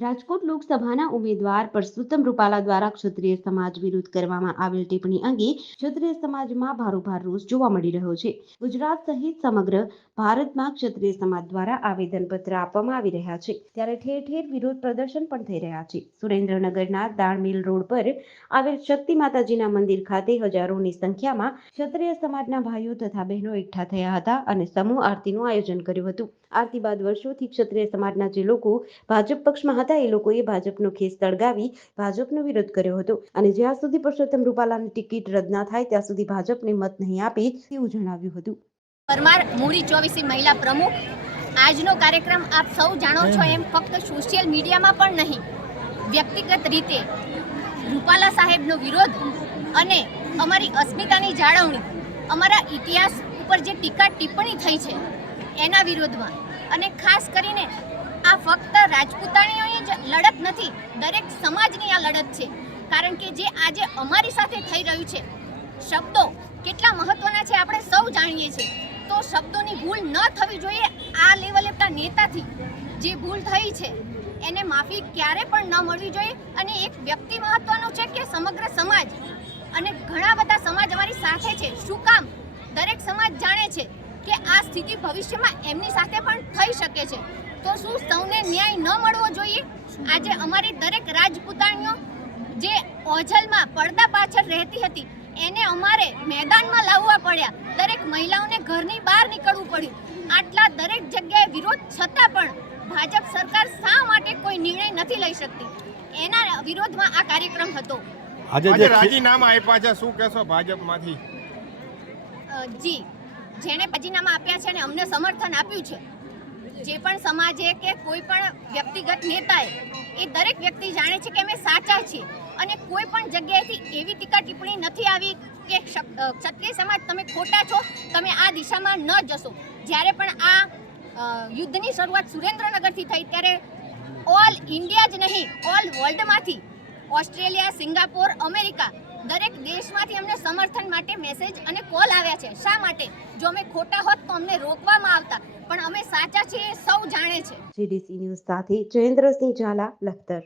રાજકોટ લોકસભાના ઉમેદવાર પરસોત્તમ રૂપાલા દ્વારા ક્ષત્રિય સમાજ વિરુદ્ધ કરવામાં આવેલ ટિપ્પણી અંગે ક્ષત્રિય સમાજમાં ભારોભાર રોષ જોવા મળી રહ્યો છે. ગુજરાત સહિત સમગ્ર ભારતમાં ક્ષત્રિય સમાજ દ્વારા આવેદનપત્ર આપવામાં આવી રહ્યા છે. ત્યારે ઠેર ઠેર વિરોધ પ્રદર્શન પણ થઈ રહ્યા છે. સુરેન્દ્રનગરના દાણમિલ રોડ પર આવેલ શક્તિ માતાજીના મંદિર ખાતે હજારોની સંખ્યામાં ક્ષત્રિય સમાજના ભાઈઓ તથા બહેનો એકઠા થયા હતા અને સમૂહ આરતીનું આયોજન કર્યું હતું. આરતી બાદ વર્ષોથી ક્ષત્રિય સમાજના જે લોકો ભાજપ પક્ષમાં હતા, એ લોકોએ ભાજપનો ખેસ તળગાવી, ભાજપનો વિરોધ કર્યો હતો. અને જ્યાં સુધી પરસોત્તમ રૂપાલાની ટિકિટ રદ ના થાય, ત્યાં સુધી ભાજપને મત નહીં આપે, તેવું જણાવ્યું હતું. પરમાર મૂડી ચોવીસી મહિલા પ્રમુખ, આજનો કાર્યક્રમ આપ સૌ જાણો છો એમ ફક્ત સોશિયલ મીડિયામાં પણ નહીં, વ્યક્તિગત રીતે રૂપાલા સાહેબનો વિરોધ અને અમારી અસ્મિતાની જાળવણી, અમારા ઇતિહાસ ઉપર જે ટીકા ટિપ્પણી થઈ છે, એના વિરોધમાં. અને ખાસ કરીને આ ફક્ત રાજપૂતાણીઓની જ લડત નથી, દરેક સમાજની આ લડત છે. કારણ કે જે આજે અમારી સાથે થઈ રહ્યું છે, શબ્દો કેટલા મહત્વના છે આપણે સૌ જાણીએ છીએ. તો શબ્દોની ભૂલ ન થવી જોઈએ આ લેવલે પેલા નેતાથી. જે ભૂલ થઈ છે, એને માફી ક્યારે પણ ન મળવી જોઈએ અને એક વ્યક્તિ મહત્વનું છે કે સમગ્ર સમાજ અને ઘણા બધા સમાજ અમારી સાથે છે. શું કામ? દરેક સમાજ જાણે છે. કે આ સ્થિતિ ભવિષ્યમાં એમની સાથે પણ થઈ શકે છે. તો શું સૌને ન્યાય ન મળવો જોઈએ? આજે અમારી દરેક રાજપૂતાણીઓ જે ઓજલમાં પડદા પાછળ રહેતી હતી એને અમારે મેદાનમાં લાવવા પડ્યા. દરેક મહિલાઓને ઘરની બહાર નીકળવું પડ્યું. આટલા દરેક જગ્યાએ વિરોધ છતાં પણ ભાજપ સરકાર શા માટે કોઈ નિર્ણય નથી લઈ શકતી? એના વિરોધમાં આ કાર્યક્રમ હતો. આજે રાજીનામા આપ્યા છે શું કહેશો ભાજપમાંથી? જી. જેણે રાજીનામા આપ્યા છે અને અમને સમર્થન આપ્યું છે. જે પણ સમાજે કે કોઈ પણ વ્યક્તિગત નેતાએ એ દરેક વ્યક્તિ જાણે છે કે અમે સાચા છીએ અને કોઈ પણ જગ્યાએથી એવી ટીકા ટિપ્પણી નથી આવી કે ક્ષ- ક્ષત્રિય સમાજ તમે ખોટા છો, તમે આ દિશામાં ન જશો. જ્યારે પણ આ યુદ્ધની શરૂઆત સુરેન્દ્રનગરથી થઈ, ત્યારે ઓલ ઇન્ડિયા જ નહીં, ઓલ વર્લ્ડમાંથી ઓસ્ટ્રેલિયા, સિંગાપોર, અમેરિકા દરેક દેશમાંથી અમને સમર્થન માટે મેસેજ અને કોલ આવ્યા છે. શા માટે? જો અમે ખોટા હોત તો અમને રોકવામાં આવતા. પણ અમે સાચા છીએ સૌ જાણે છે. જીડીસી ન્યૂઝ સાથે જયેન્દ્રસિંહ ઝાલા, લખતર.